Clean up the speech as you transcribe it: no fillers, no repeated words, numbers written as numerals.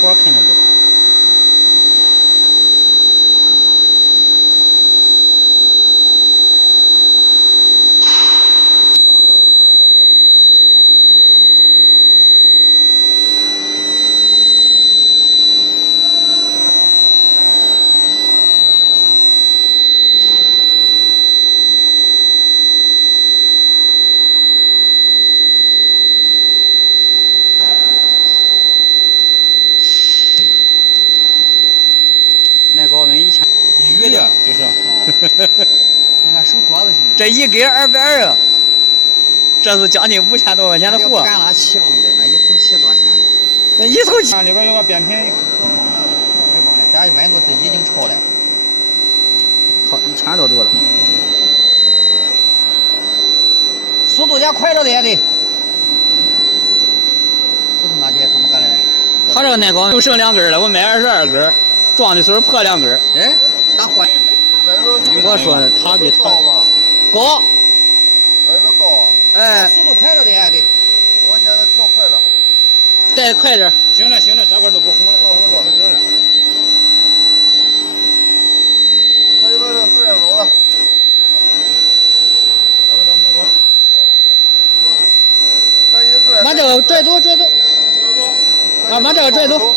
活肯定不大。那高温以前鱼的，就是。那个手镯子型。这一根220啊，这是将近5000多块钱的货。干了7公的，那一头7多钱？那一头7。里边有个变频。没光的，咱温度是已经超了。靠，1000多度了。速度点快着点的。这他妈的他们干的。他这个耐高就剩2根了，我买22根，装的时候破2根。哎，打坏。我说他比他高。温度高啊！哎，速度快着点的。我现在调快了。再快点。行了，这个都不红了，这个都不热了。可以把这直接走了。这个都没有。赶紧拽。把这个拽走。啊，把这个拽走。